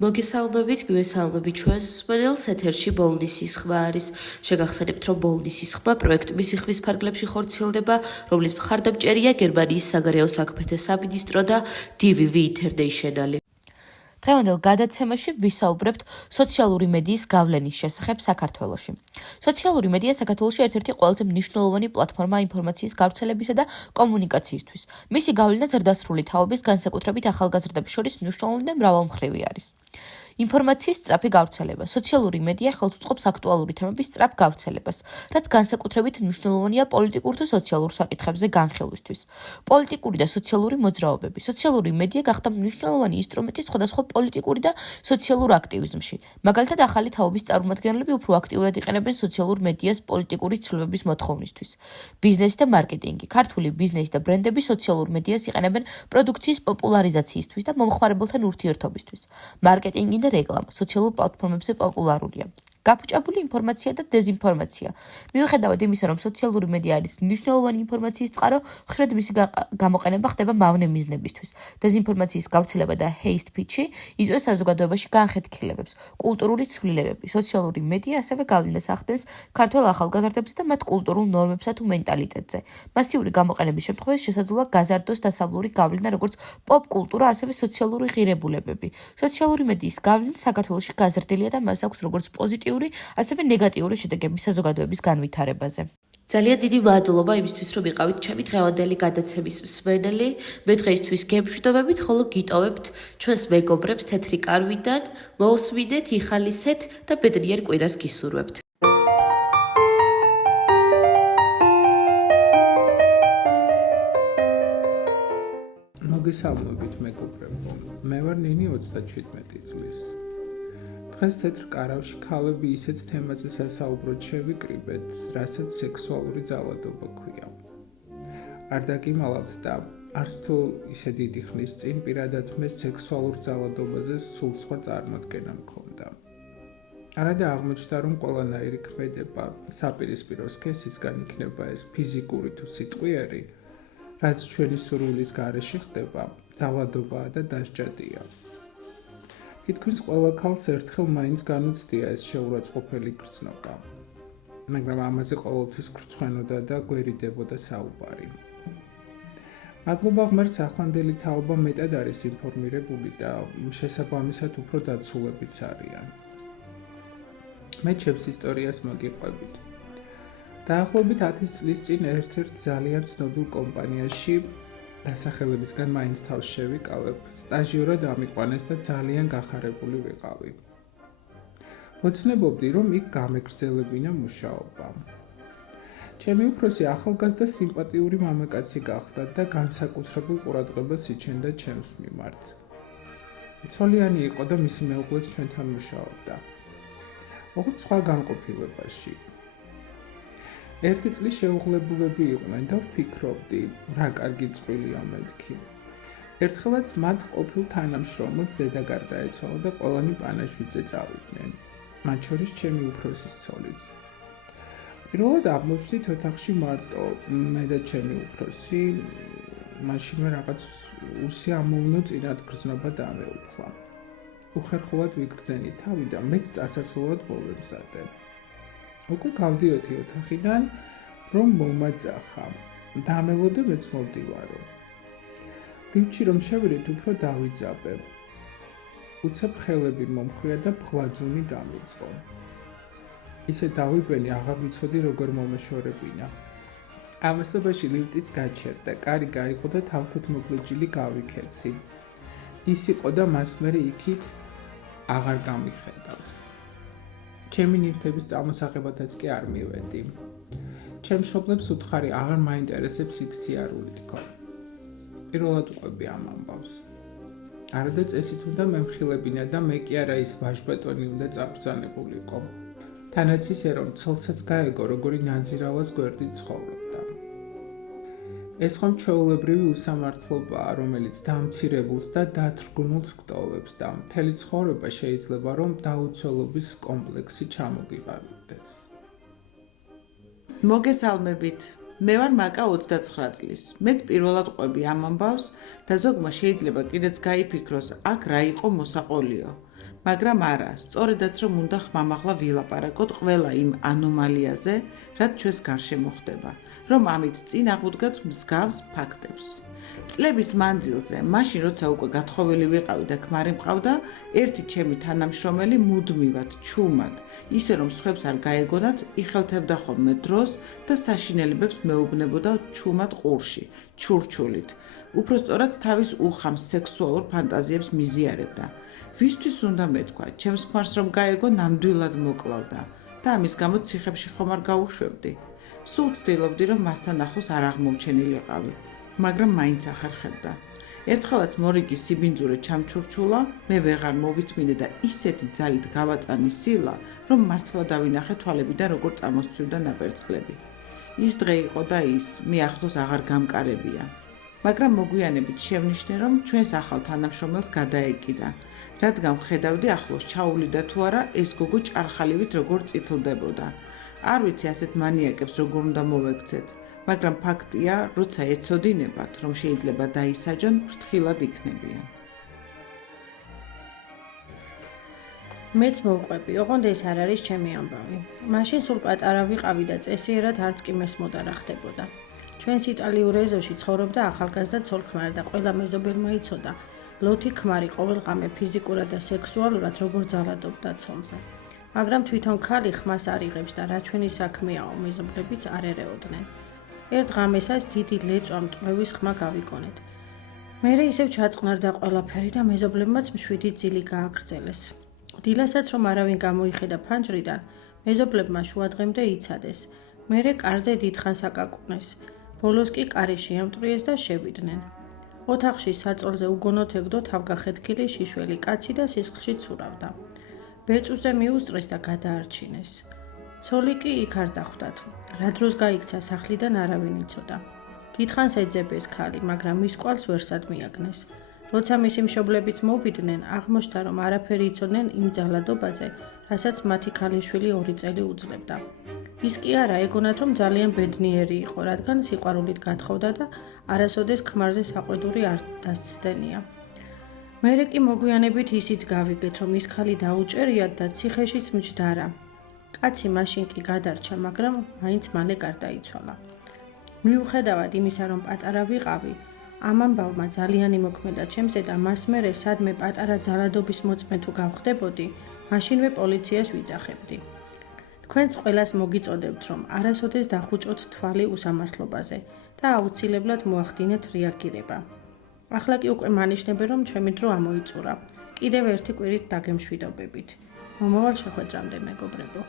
მოგესალმებით, მივესალმებით ჩვენს მსმენელს, ეთერში ბოლნისის ხმა არის. შეგახსენებთ, რომ ბოლნისის ხმა პროექტ მისიხმის ფარგლებში ხორციელდება, რომლის მხარდამჭერია გერმანიის საგარეო საქმეთა სამინისტრო და DVV International. დღევანდელ გადაცემაში ვისაუბრებთ სოციალური მედიის გავლენის შესახებ საქართველოში. სოციალური მედია საქართველოში ერთ-ერთი ყველაზე მნიშვნელოვანი პლატფორმა ინფორმაციის გავრცელებისა და კომუნიკაციისთვის. მისი გავლენა ზრდასრული თაობის, განსაკუთრებით ახალგაზრდების შორის მნიშვნელოვანი და მრავალმხრივი არის. ინფორმაციის სწრაფი გავრცელება. სოციალური მედია ხელს უწყობს აქტუალური თემების სწრაფ გავრცელებას, რაც განსაკუთრებით მნიშვნელოვანია პოლიტიკურ თუ სოციალურ საკითხებზე განხილვისთვის. პოლიტიკური და სოციალური მოძრაობები. სოციალური მედია გახდა მნიშვნელოვანი ინსტრუმენტი სხვადასხვა პოლიტიკური და სოციალურ აქტივიზმში. მაგალითად, ახალი თაობის წარმომადგენლები უფრო აქტიურად იყენებენ სოციალურ მედიას პოლიტიკური ცვლილებების მოთხოვნისთვის. ბიზნესი და მარკეტინგი. ქართული ბიზნესი და ბრენდები სოციალურ მედიას იყენებენ პროდუქციის პოპულარიზაციისთვის და მომხმარებელთან ურთიერთობისთვის. მარკეტინგი და რეკლამა სოციალურ პლატფორმებზე პოპულარულია. გაფუჭებული ინფორმაცია და დეზინფორმაცია. მიუხედავად იმისა, რომ სოციალური მედია არის მნიშვნელოვანი ინფორმაციის წყარო, ხშირად მისი გამოყენება ხდება მავნე მიზნებისთვის. დეზინფორმაციის გავრცელება და ჰეით სპიჩი იწვევს საზოგადოებაში განხეთქილებებს. კულტურული ცვლილებები. სოციალური მედია ასევე გავლენას ახდენს ქართველ ახალგაზრდებზე და მათ კულტურულ ნორმებსა თუ მენტალიტეტზე. მასიური გამოყენების შემთხვევაში შესაძლოა გაზარდოს დასავლური გავლენა, როგორც პოპ კულტურა, ასევე სოციალური ღირებულებები. სოციალური მედიის გავლენა საქართველოში გაზრდილია და მას აქვს როგორც პოზიტიური, ასევე ნეგატიური შედეგები საზოგადოების განვითარებაზე. ძალიან დიდი მადლობა იმისთვის, რომ იყავით ჩემი დღევანდელი გადაცემის მსმენელი. მე დღეისთვის გემშვიდობებით, ხოლო გიტოვებთ ჩვენს მეგობრებს თეთრი კარვიდან, მოусვიდეთ, იხალისეთ და ბედნიერ კვირას გისურვებთ. მოგესალმებით მეგობრებო, მე ვარ ნინი 37 წლის. დღეს თეთრ კარავში ქალები ისეთ თემაზე სასაუბროდ შევიკრიბეთ, რასაც სექსუალური ძალადობა ქვია. არ დაგიმალავთ და არც თუ ისე დიდი ხნის წინ პირადად მე სექსუალურ ძალადობაზე სულ სხვა წარმოდგენა მქონდა. არადა აღმოჩნდა, რომ ყველანაირი ქმედება საპირისპირო სქესისგან იქნება ეს ფიზიკური თუ სიტყვიერი, რაც ჩვენი სურვილის გარეშე ხდება, ძალადობაა და დასჯადია. თითქმის ყველა ქალს ერთხელ მაინც განუცდია ეს შეურაცხყოფელი გრძნობა, მაგრამ ამაზე ყოველთვის გრცხვენოდა და გვერიდებოდა საუბარი. მადლობა ღმერთს, ახლანდელი თაობა მეტად არის ინფორმირებული და შესაბამისად უფრო დაცულებიც არიან. მე ჩემს ისტორიას მოგიყვებით. დაახლოებით 10 წლის წინ ერთ-ერთ ძალიან ცნობილ კომპანიაში დასახელებისგან მაინც თავს შევიკავებ, სტაჟიორად ამიყვანეს და ძალიან გახარებული ვიყავი. ვოცნებობდი, რომ იქ გამეგრძელებინა მუშაობა. ჩემი უფროსი ახალგაზრდა სიმპათიური მამაკაცი გახდა და განსაკუთრებულ ყურადღებას იჩენდა ჩემს მიმართ. ცოლიანი იყო და მისი მეუღლეც ჩვენთან მუშაობდა. ოღონდ სხვა განყოფილებაში. ერთი წლის შეუღლებულები იყვნენ და ვფიქრობდი, რა კარგი წყვილია მეთქი. ერთხელაც მათ ყოფილ თანამშრომელს დედა გარდაეცვალა და ყველანი პანაშვიდზე წავიდნენ, მათ შორის ჩემი უფროსის ცოლიც. პირველად აღმოჩნდით ოთახში მარტო მე და ჩემი უფროსი, მაშინვე რაღაც უსიამოვნო წინათ გრძნობა დამეუფლა. უხერხულად ვიგრძენი თავი და მეც წასასვლელად მოვემზადე. უკვე გავდიოდი ოთახიდან, რომ მომაძახა. დამელოდა მეც მოვდივარო. ლიფტში რომ შევიდეთ, უფრო დავიძაბე. უცებ ხელები მომხვია და ბღლაძუნი გამიწყო. ისე დავიბენი, აღარ ვიცოდი როგორ მომეშორებინა. ამასობაში ლიფტიც გაჩერდა, კარი გაიღო და თავთვით მოკლეჯილი გავიქეცი. ის იყო და მას მერე იქით აღარ გამიხედავს. ჩემი ნივთების წარმოსაღებადაც კი არ მივედი. ჩემს მშობლებს უთხარი აღარ მაინტერესებს იქ სიარული თქო. პირველად უყვები ამ ამბავს. არადა წესით უნდა მემხილებინა და მე კი არა ის ვაჟბატონი უნდა წაბრძანებულიყო. თანაც ისე რომ ცოლსაც გაეგო, როგორი ნაძირავას გვერდით ცხოვრობდა. ეს ხომ ჩვეულებრივი უსამართლობაა, რომელიც დამცირებულს და დათრგუნულს გტოვებს და მთელი ცხოვრება შეიძლება რომ დაუცველობის კომპლექსი ჩამოგიყალიბდეს. მოგესალმებით. მე ვარ მაკა 29 წლის. მეც პირველად ყვები ამ ამბავს და ზოგმა შეიძლება კიდეც გაიფიქროს, აქ რა იყო მოსაყოლიო. მაგრამ არა, სწორედაც რომ უნდა ხმამაღლა ვილაპარაკოთ ყველა იმ ანომალიაზე, რაც ჩვენს გარშემო ხდება, რომ ამით წინ აღვდგათ მსგავს ფაქტებს. წლების მანძილზე, მაშინ როცა უკვე გათხოვილი ვიყავი და ქმარი მყავდა, ერთი ჩემი თანამშრომელი მუდმივად, ჩუმად, ისე რომ სხვებს არ გაეგონათ, იხელთებდა ხოლმე დროს და საშინელებებს მეუბნებოდა ჩუმად ყურში, ჩურჩულით. უფრო სწორად თავის უხამ სექსუალურ ფანტაზიებს მიზიარებდა. ვისთვის უნდა მეთქვა, ჩემს ქმარს რომ გაეგო ნამდვილად მოკლავდა და ამის გამო ციხებში ხომ არ გაუშვებდი. სულ ვცდილობდი, რომ მასთან ახლოს არ აღმოვჩენილიყავი, მაგრამ მაინც ახერხებდა. ერთხელაც მორიგი სიბინძურე ჩამჩურჩულა, მე ვეღარ მოვითმინე და ისეთი ძალით გავაწანი სილა, რომ მართლა დავინახე თვალებიდან როგორ წამოსცვივდა ნაპერწკლები. ის დღე იყო და ის, მე ახლოს აღარ გამკარებია. მაგრამ მოგვიანებით შევნიშნე, რომ ჩვენს ახალ თანამშრომელს გადაეკიდა, რადგან ხედავდი ახლოს ჩაუვლიდა თუ არა ეს გოგო ჭარხალივით როგორ წითლდებოდა. არ ვიცი ასეთ მანიაკებს როგორ უნდა მოვექცეთ, მაგრამ ფაქტია, როცა ეცოდინებათ, რომ შეიძლება დაისაჯონ, ფრთხილად იქნებიან. მეც მოვყვები, ოღონდ ეს არ არის ჩემი ამბავი. მაშინ სულ პატარა ვიყავი და წესიერად არც კი მესმოდა რა ხდებოდა. ჩვენს იტალიურ ეზოში ცხოვრობდა ახალგაზრდა ცოლ-ქმარი და ყველა მეზობელმა იცოდა, ლოთი ქმარი ყოველღამე ფიზიკურად და სექსუალურად როგორ ძალადობდა ცოლზე. მაგრამ თვითონ ქალი ხმას არ იღებს და რა ჩვენი საქმეაო, მეზობლებიც არ ერეოდნენ. ერთ ღამესას დიდი ლეწვა მტვევის ხმა გავიგონეთ. მერე ისევ ჩაწყნარდა ყველაფერი და მეზობლებმაც მშვიდი ძილი გააგრძელეს. დილასაც რომ არავინ გამოიხედა ფანჯრიდან, მეზობლებმა შუადღემდე იცადეს. მერე კარზე დიდხანს აკაკუნეს. ბოლოს კი კარი შეამტვრიეს და შევიდნენ. ოთახში საწოლზე უგონოდ ეგდო თავგახეთქილი შიშველი კაცი და სისხლში ცურავდა. ბეწვზე მიუსწრეს და გადაარჩინეს. ცოლი კი იქ არ დახვდათ. რა დროს გაიქცა სახლიდან არავინ იცოდა. დიდხანს ეძებეს ქალი, მაგრამ მის კვალს ვერსად მიაგნეს. როცა მისი მშობლებიც მოვიდნენ, აღმოჩნდა, რომ არაფერი იცოდნენ იმ ძალადობაზე, რასაც მათი ქალიშვილი 2 წელი უძლებდა. ის კი არა ეგონათ, რომ ძალიან ბედნიერი იყო, რადგან სიყვარულით გათხოვდა და არასოდეს ქმარზე საყვედური არ დასცდენია. მერე კი მოგვიანებით ისიც გავიგეთ, რომ ის ქალი დაუჭერიათ და ციხეშიც მჯდარა. კაცი მაშინ კი გადარჩა, მაგრამ მაინც მალე გარდაიცვალა. მიუხედავად იმისა, რომ პატარა ვიყავი, ამ ამბავმა ძალიან იმოქმედა ჩემზე და მას მერე სადმე პატარა ძალადობის მოწმე თუ გავხდებოდი, მაშინვე პოლიციას ვიძახებდი. თქვენც ყველას მოგიწოდებთ, რომ არასოდეს დახუჭოთ თვალი უსამართლობაზე და აუცილებლად მოახდინეთ რეაგირება. ახლა კი უკვე მანიშნებენ, რომ ჩემი დრო ამოიწურა. კიდევ ერთი კვირით დაგემშვიდობებით. მომავალ შეხვედრამდე, მეგობრებო.